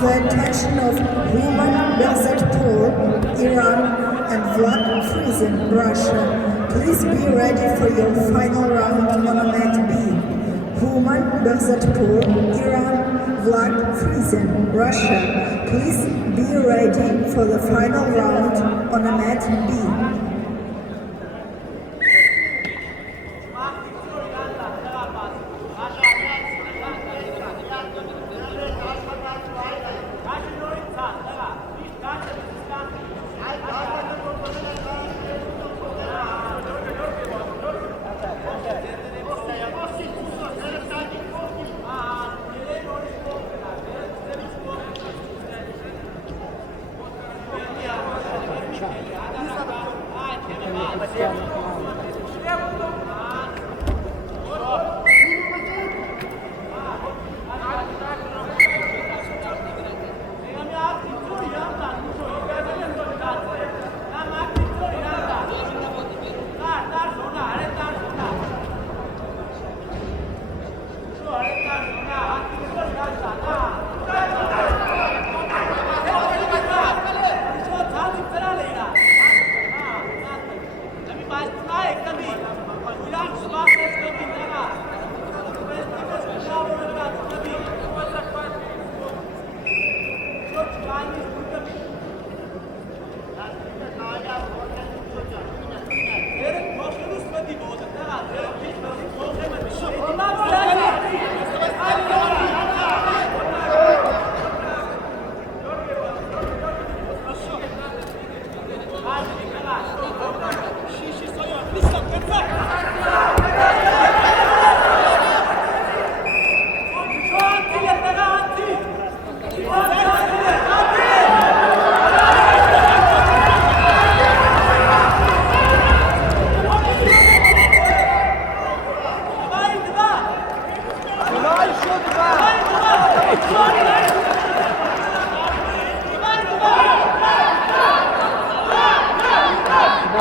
the attention of Roman Berzatpol, Iran, and Vlad Frizin, Russia. Please be ready for your final round on mat B. Roman Berzatpol, Iran, Vlad Frizin, Russia. Please be ready for the final round on mat B.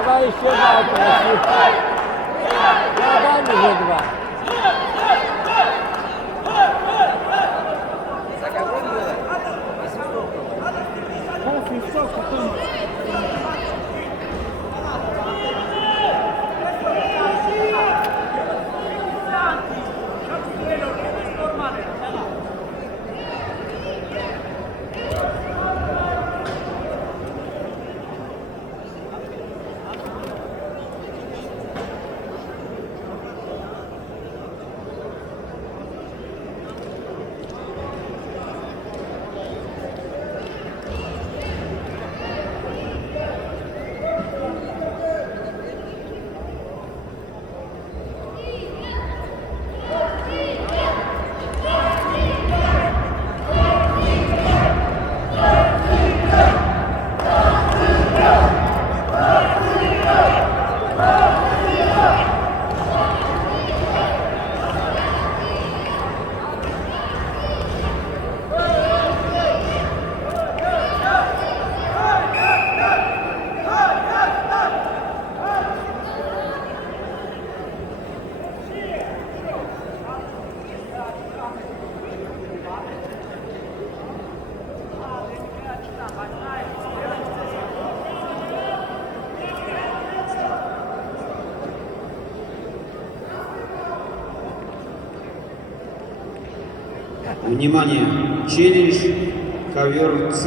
Давай еще два, давай уже два. Внимание! Челлендж ковер С.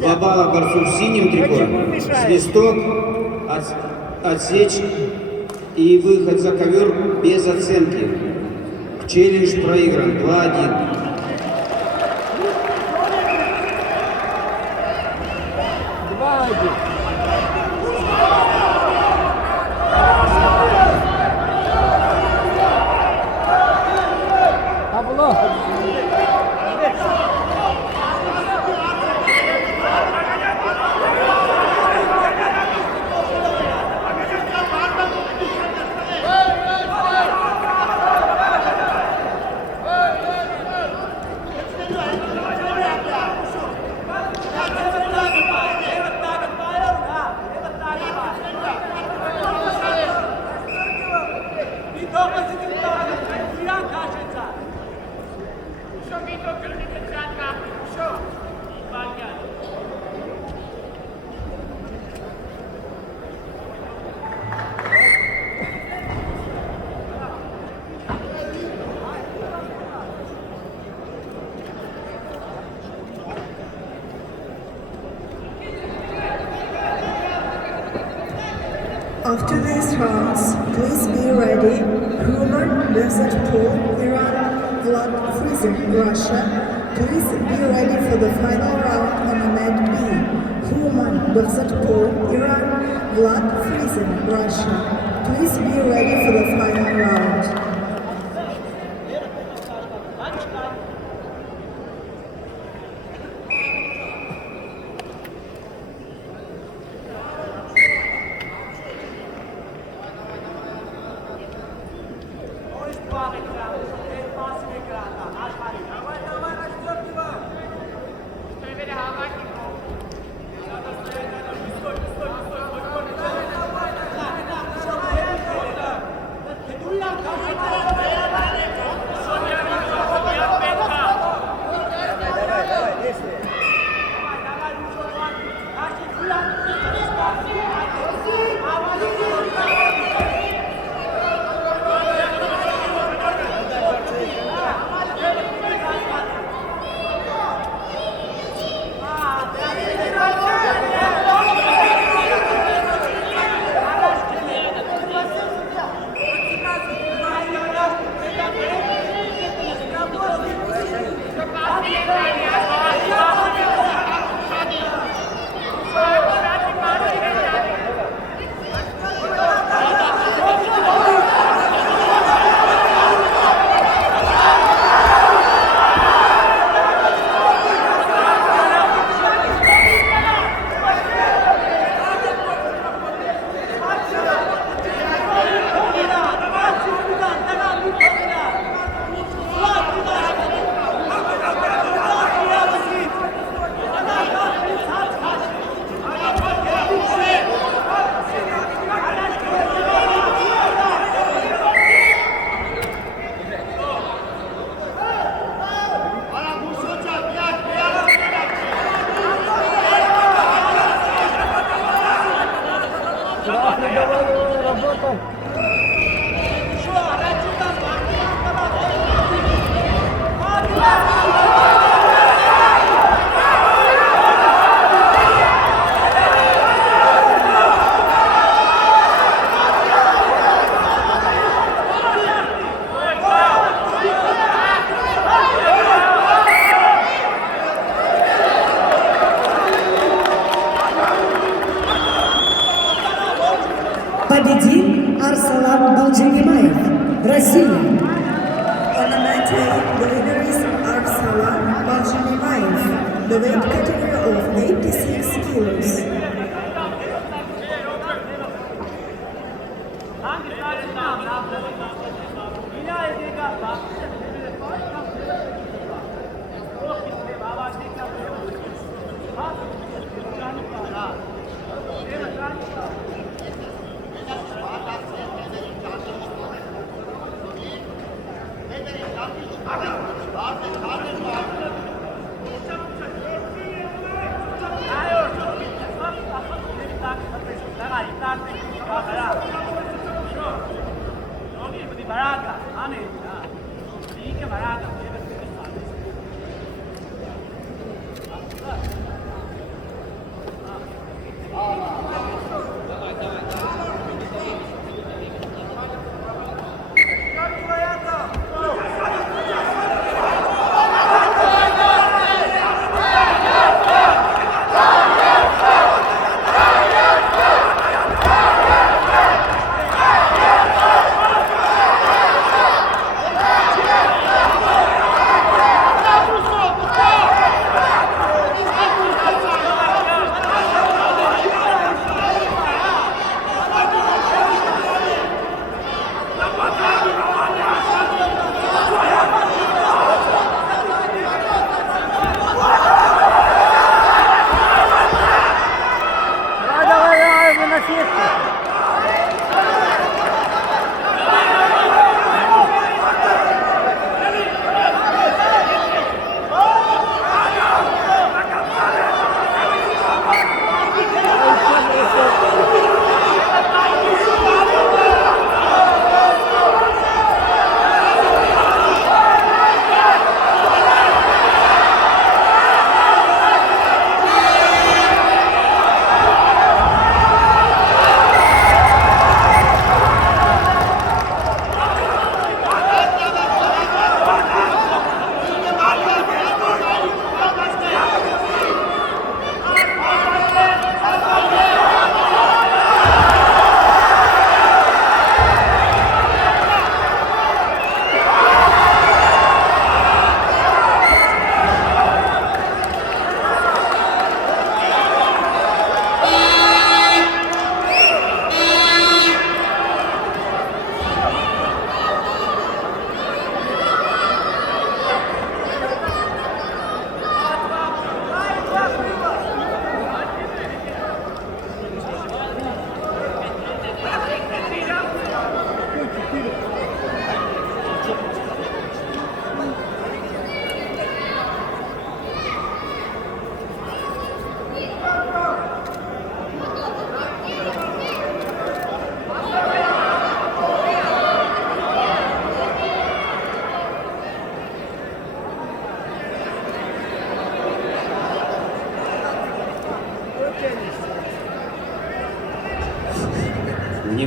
2 балла борцу в синем трико, свисток, отсечь и выход за ковер без оценки. Челлендж проигран 2-1. After these rounds, please be ready. Human versus Paul, Iran, Vlad Friesen, Russia. Please be ready for the final round on the mat B. Human versus Paul, Iran, Vlad Friesen, Russia. Please be ready for the final round. Работа. Победил Арсалан Балджигимаев, Россия. On the mat A, the winner is Arsalan Baljulimayev, the weight category of 86 kilos.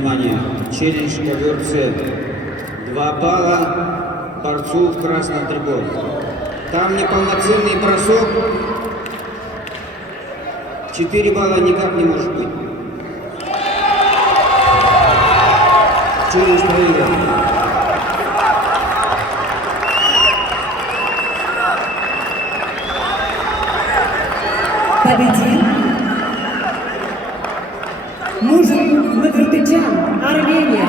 Внимание! Челлендж ковер С. 2 балла борцу в красном триколе. Там неполноценный бросок. 4 балла никак не может быть. Челлендж проигран. Победил Мужин Мавритян, Армения.